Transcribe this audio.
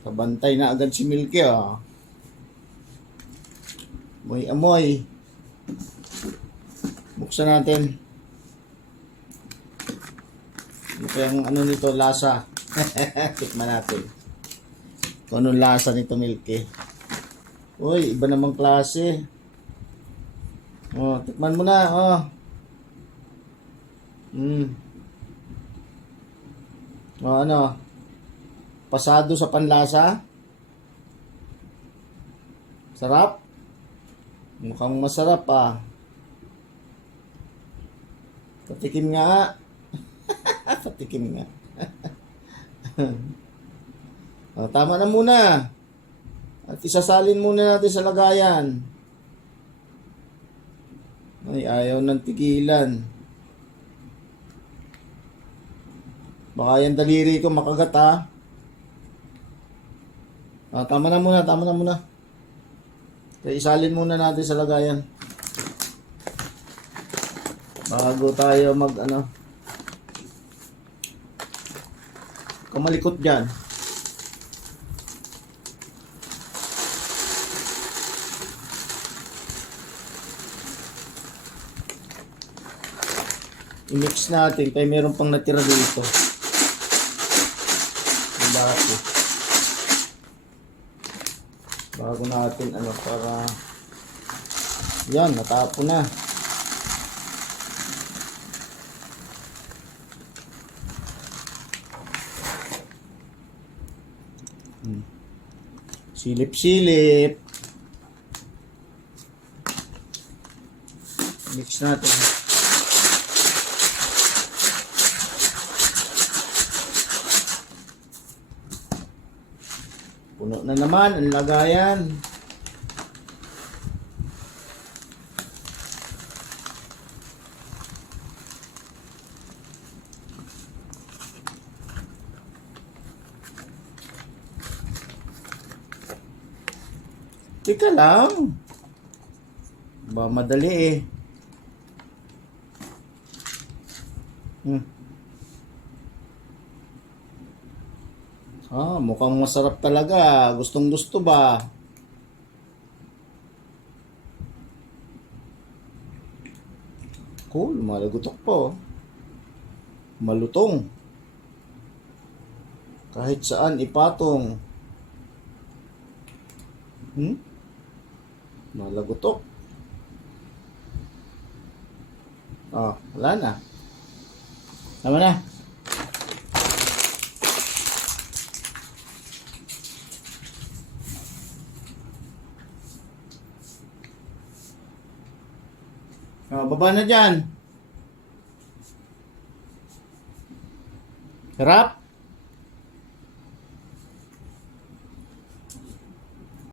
Kabantay na agad si Milky, oh. Amoy. Buksan natin. Ano kayang ano nito, lasa? Tikman natin. Kung anong lasa nito, Milky. Uy, iba namang klase. Oh, tikman mo na, oh. Oh, ano? Pasado sa panlasa? Sarap? Mukhang masarap, ah. Patikim nga. Patikim nga. Oh, tama na muna. At isasalin muna natin sa lagayan. Ay, ayaw ng tigilan. Baka yung daliri ko makagat, ha. Ah, tama na muna. Kaya isalin muna natin sa lagayan. Bago tayo kamalikot dyan. I-mix natin kaya meron pang natira dito. Dati. Bago natin para yan, natapon na. Silip-silip. Mix natin. Puno na naman ang lagayan. Teka lang. Ba madali eh. Mukhang masarap talaga. Gustong gusto ba? Cool, malagutok po. Malutong. Kahit saan ipatong. Malagutok. Wala na. Tama na. Baba na dyan. Harap.